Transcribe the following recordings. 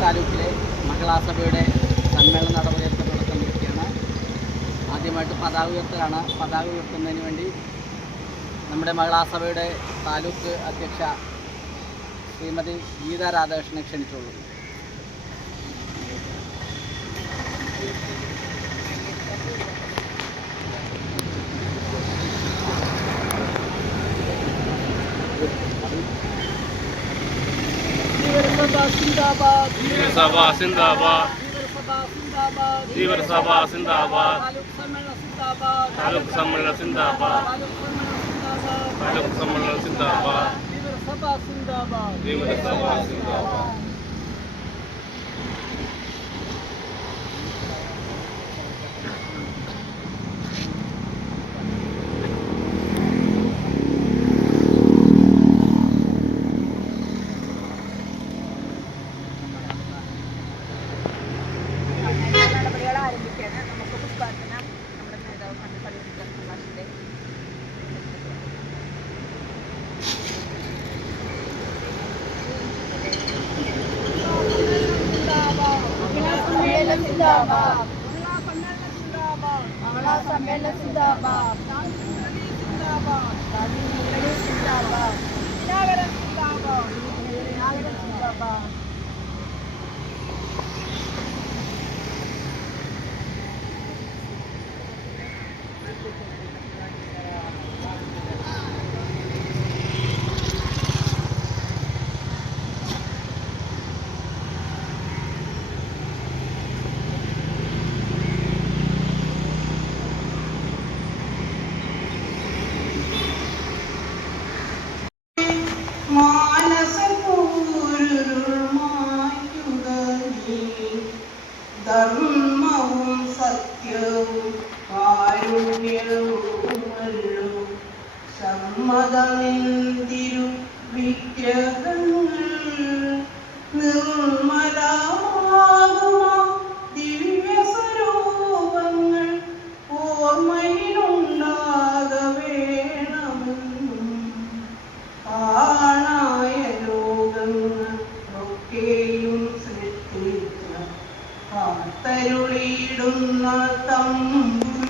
മഹിളാസഭയുടെ സമ്മേളന നടപടിയൊക്കെ തുടക്കം കുറിക്കുകയാണ് ആദ്യമായിട്ട് പതാക ഉയർത്തലാണ് പതാക ഉയർത്തുന്നതിന് വേണ്ടി നമ്മുടെ മഹിളാസഭയുടെ താലൂക്ക് അധ്യക്ഷ ശ്രീമതി ഗീത രാധാകൃഷ്ണനെ ക്ഷണിച്ചോളൂ ധീരസഭ സിന്ദാബാദ്. ധീരസഭ സിന്ദാബാദ്. താലൂക്ക് സമ്മേളന സിന്ദാബാദ്. താലൂക്ക് സമ്മേളന സിന്ദാബാദ്. താലൂക്ക് സമ്മേളന സിന്ദാബാദ്. സിന്ദാബാദ്. സഭ സിന്ദാബാദ്. സമ്മേളനം സിന്ദാബാദ് മഹിളാ സമ്മേളനം സിന്ദാബാദ് സിന്ദാബാദ് ദിനാകരൻ സിന്ദാബാദ് ദിനാകരൻ സിന്ദാബാദ് ധർമ്മവും സമ്മതമെന്തിരു വിഗ്രഹങ്ങൾ? നിർമ്മലമാകുമ ദിവ്യ സ്വരൂപങ്ങൾ ഓർമ്മയിലുണ്ടാക വേണമെന്നും കാണായ ലോകങ്ങളൊക്കെയും സൃഷ്ടിച്ച കാത്തരുളിയിടുന്ന തമ്പുരാനേ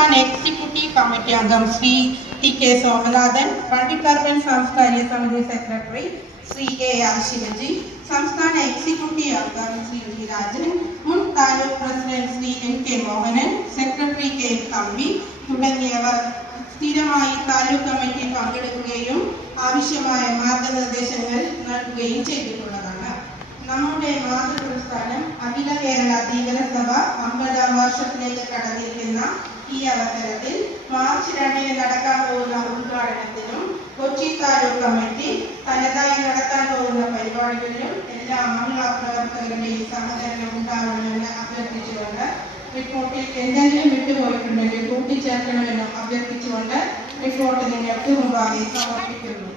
എക്സിക്യൂട്ടീവ് കമ്മിറ്റി അംഗം ശ്രീ ടി കെ സോമനാഥൻ പള്ളിക്കർമ്മൻ സാംസ്കാരിക സമിതി secretary Shri K R Shivaji സംസ്ഥാന എക്സിക്യൂട്ടീവ് അംഗം ശ്രീ വി രാജൻ മുൻ taluk president Shri M K Mohanan secretary K Thampi തുടങ്ങിയവർ സ്ഥിരമായി താലൂക്ക് കമ്മിറ്റി പങ്കെടുക്കുകയും ആവശ്യമായ മാർഗനിർദ്ദേശങ്ങൾ നൽകുകയും ചെയ്തിട്ടുള്ളതാണ്. നമ്മുടെ മാതൃ പ്രസ്ഥാനം അഖില കേരള ധീവരസഭ അമ്പതാം വർഷത്തിലേക്ക് കടന്നിരിക്കുന്ന ഈ അവസരത്തിൽ മാർച്ച് രണ്ടിന് നടക്കാൻ പോകുന്ന ഉദ്ഘാടനത്തിനും കൊച്ചി താലൂക്ക് കമ്മിറ്റി തനതായി നടത്താൻ പോകുന്ന പരിപാടികളിലും എല്ലാ മഹിളാ പ്രവർത്തകരുടെയും സഹകരണം ഉണ്ടാവണമെന്ന് അഭ്യർത്ഥിച്ചുകൊണ്ട് റിപ്പോർട്ടിൽ എന്തെങ്കിലും വിട്ടുപോയിട്ടുണ്ടെങ്കിൽ കൂട്ടിച്ചേർക്കണമെന്നും അഭ്യർത്ഥിച്ചുകൊണ്ട് റിപ്പോർട്ട് നിങ്ങൾക്ക് മുമ്പാകെ സമർപ്പിക്കുന്നു.